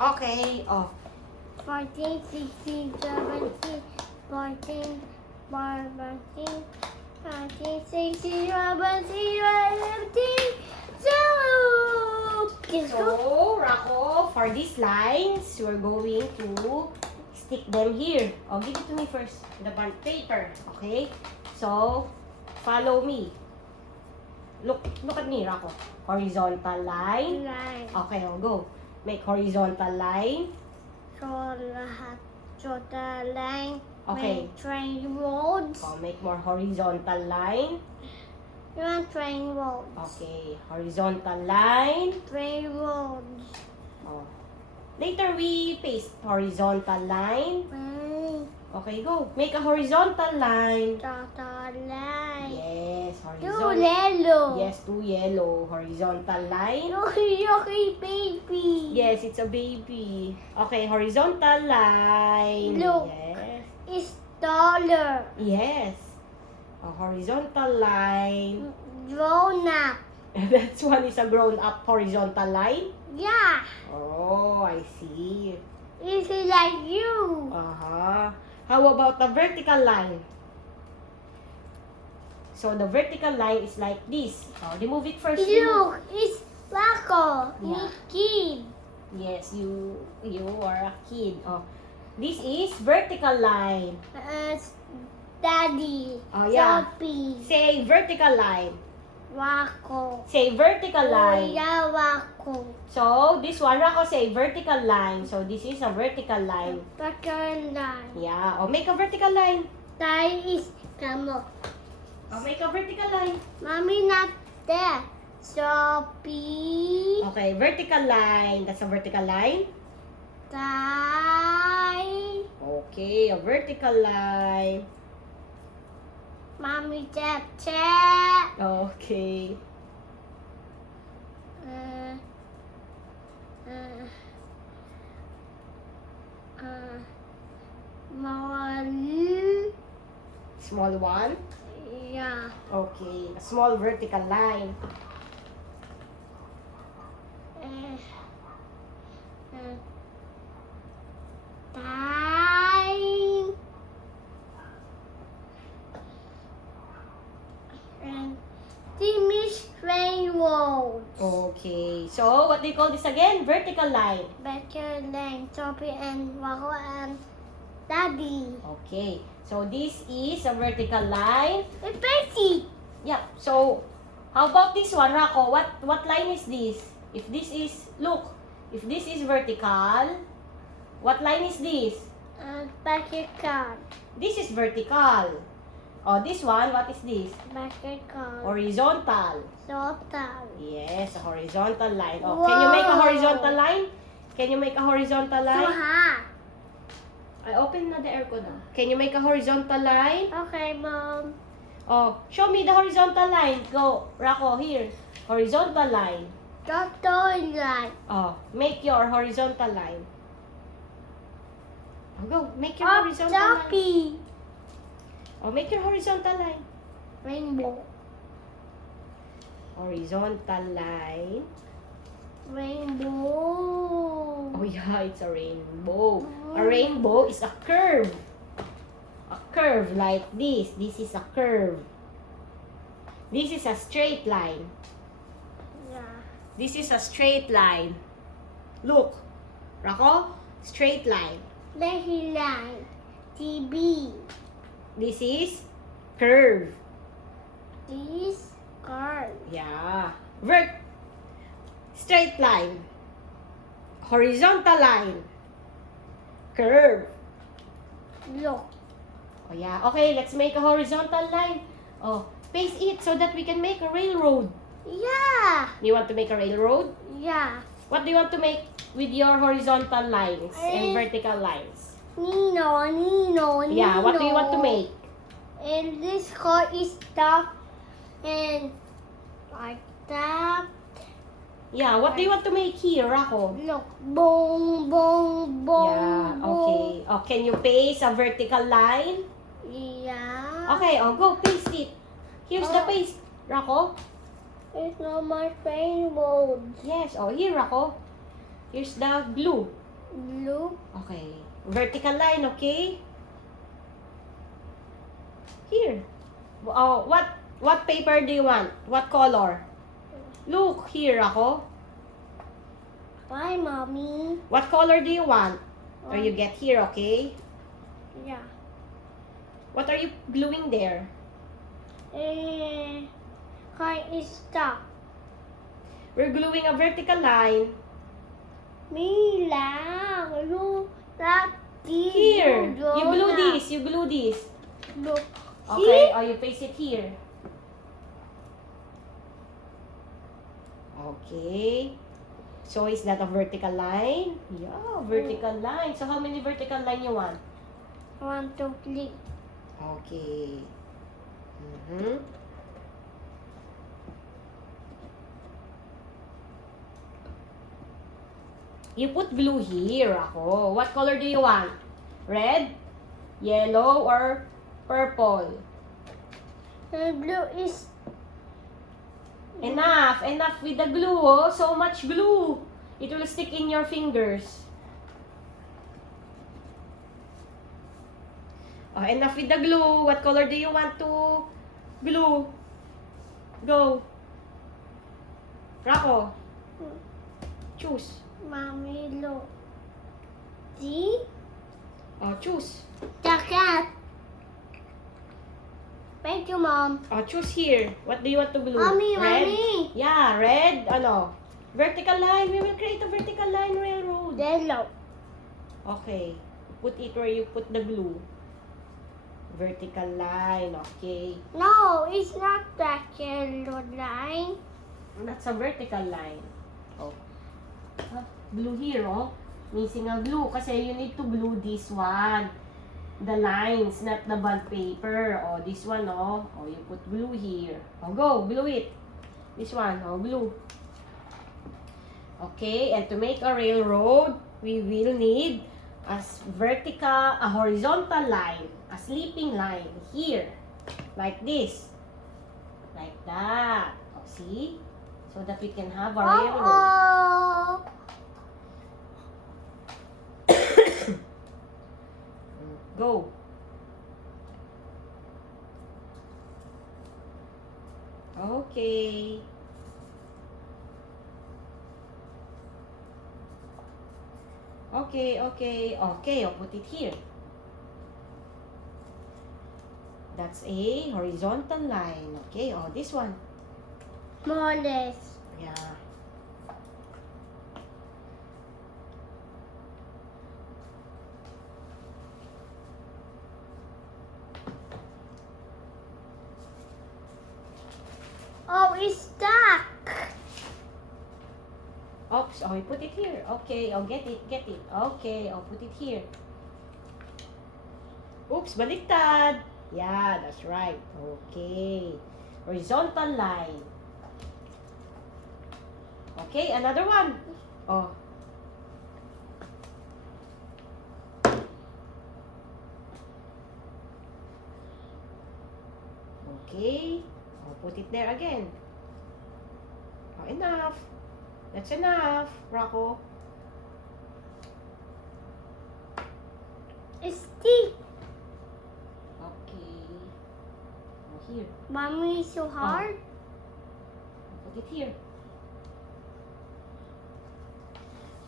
Okay, oh. 14, 16, 17, 14, 14, 15, 16, 17, 18, So, Rako, for these lines, we're going to stick them here. Oh, give it to me first, the bond paper. Okay? So, follow me. Look at me, Rako. Horizontal line. line. Okay, I'll go. Make horizontal line. So, lahat. So, the line. Okay. Make train roads. Oh, make more horizontal line. You want train roads. Okay, horizontal line. Train roads. Oh. Later we paste horizontal line. Okay, go. Make a horizontal line. The line. Yes, Two horizontal. yellow. Yes, two yellow. Horizontal line. Yoki baby. Yes, it's a baby. Okay, horizontal line. Look. Yes. It's taller. Yes. A horizontal line. Grown up. That one is a grown up horizontal line. Yeah. Oh, I see. It's like you. Uh-huh. How about the vertical line? So the vertical line is like this. Oh, remove it first. Look, it's Paco. Yeah. It's kid. Yes, you are a kid. Oh, this is vertical line. Daddy. Oh, yeah. Sophie. Say vertical line. Wako. Say vertical line. Kuya Wako. So this one, Rako, say vertical line. So this is a vertical line. Pattern line. Yeah. Oh, make a vertical line. Tie is kamo. Oh, make a vertical line. Mommy not there. Sophie. Okay, vertical line. That's a vertical line. Tie. Okay, a vertical line. Mommy tap tap. Okay. Molly. Small one. Yeah. Okay, a small vertical line. Time. And Timmy's train road. Okay, so what do you call this again? Vertical line. Better than Sophie and Wako and Daddy. Okay, so this is a vertical line. It's basic. Yeah, so how about this one, Rako? What line is this? If this is, look, if this is vertical, what line is this? Bucket card. This is vertical. Oh, this one, what is this? Bucket card. Horizontal. Total. Yes, a horizontal line. Oh, can you make a Wow. horizontal line? Can you make a horizontal So line? hot. I open na the aircon now. Can you make a horizontal line? Okay, Mom. Oh, show me the horizontal line. Go, Rako, here. Horizontal line. Total line. Oh, make your horizontal line. Oh, go, make your Up horizontal line. Sophie. Oh, make your horizontal line. Rainbow. Horizontal line. Rainbow. Oh yeah, it's a rainbow. A rainbow is a curve. A curve like this. This is a curve. This is a straight line. Yeah. This is a straight line. Look. Rako, straight line. Lazy line. TB. This is curve. This card. Yeah. Straight line. Horizontal line. Curve. Look. Oh yeah. Okay, let's make a horizontal line. Oh, paste it so that we can make a railroad. Yeah. You want to make a railroad? Yeah. What do you want to make with your horizontal lines and Eh. vertical lines? Nino. Yeah, what do you want to make? And this card is tough and like that. Yeah, what do you want to make here, Rako? Look, boom, boom, boom. Yeah, okay. Oh, can you paste a vertical line? Yeah. Okay, oh, go paste it. Here's the Oh. paste, Rako. It's not my favorite. Yes, oh, here, Rako. Here's the glue. Blue. Okay. Vertical line, okay? Here. Oh, what paper do you want? What color? Look, here ako. Why, mommy? What color do you want? Or you get here, okay? Yeah. What are you gluing there? Car is stuck. We're gluing a vertical line. Me lang. Look, that Here. You glue this. You glue this. Look. Okay. Oh, you paste it here. Okay. So, is that a vertical line? Yeah, vertical line. So, how many vertical line you want? 1, 2, 3. Okay. Mm-hmm. You put blue here, ako. What color do you want? Red, yellow, or purple? The blue is Enough. Enough with the glue, oh. So much glue. It will stick in your fingers. Oh, enough with the glue. What color do you want to glue? Go. Rako. Choose. mommy look. See? Oh, choose. The cat. Thank you, Mom. Oh, choose here. What do you want to glue? Mommy, Red? mommy. Yeah, red. Ano? Vertical line. We will create a vertical line railroad. Yellow. Okay. Put it where you put the glue. Vertical line. Okay. No, it's not that yellow line. That's a vertical line. Oh. Huh? Glue here, oh. Missing a glue kasi you need to glue this one. The lines, not the bond paper. Oh, this one, oh. Oh, you put glue here. Oh, go. Glue it. This one, oh, glue. Okay, and to make a railroad, we will need a horizontal line, a sleeping line here. Like this. Like that. Oh, see? So that we can have a railroad. Oh. Go. Okay. Okay. I'll put it here. That's a horizontal line. Okay, oh, this one. More or less. Yeah. Oh, it's stuck. Oops, oh, you put it here. Okay, I'll get it. Okay, I'll put it here. Oops, baliktad. Yeah, that's right. Okay. Horizontal line. Okay, another one. Oh. Okay. I'll put it there again. Oh, enough. That's enough, Rocco. It's stick. Okay. Oh, here. Mommy, so hard. Put it here.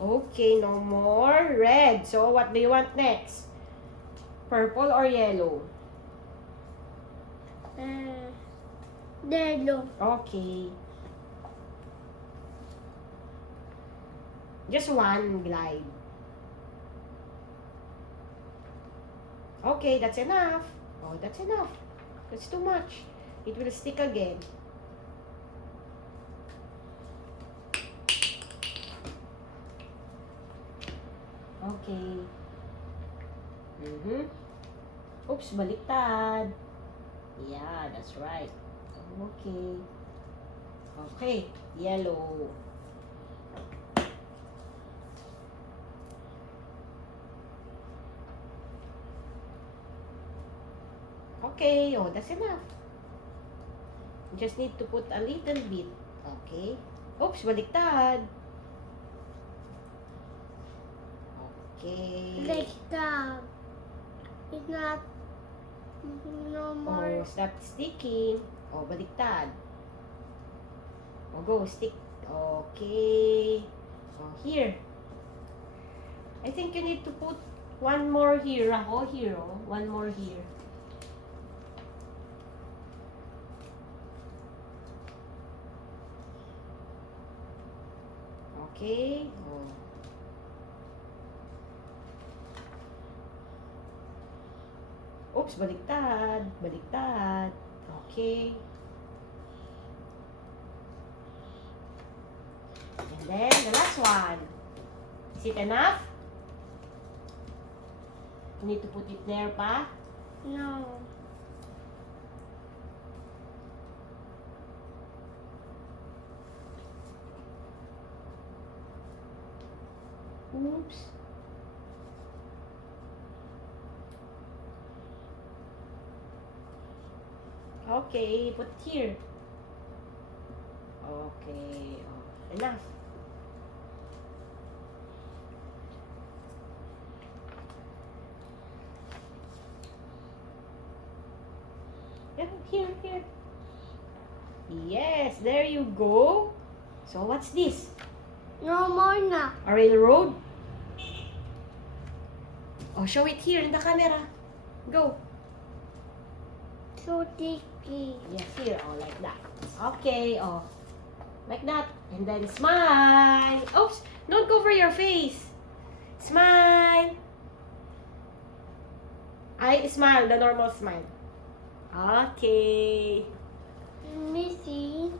Okay, no more red. So, what do you want next? Purple or yellow? Yellow. Okay. Just one glide. Okay, that's enough. Oh, that's enough. That's too much. It will stick again. Okay. Oops, baliktad. Yeah, that's right. Okay. Okay, yellow. Okay, oh, that's enough. You just need to put a little bit. Okay. Oops, baliktad. Okay. Like that. It's not no more. Oh, stop sticking. Oh, baliktad. Oh, go, stick. Okay. Oh, here. I think you need to put one more here. Oh, here. Oh. One more here. Okay. Oh. Oops, baliktad. Baliktad. Okay. And then the last one. Is it enough? You need to put it there pa. No. Oops. Okay, put it here. Okay. Oh, enough. Yeah, here. Yes, there you go. So what's this? No more na. A railroad? Oh, show it here in the camera. Go. So sticky. Yes, here. Oh, like that. Okay. Oh, like that. And then smile. Oops. Don't cover your face. Smile. I smile. The normal smile. Okay. Missy.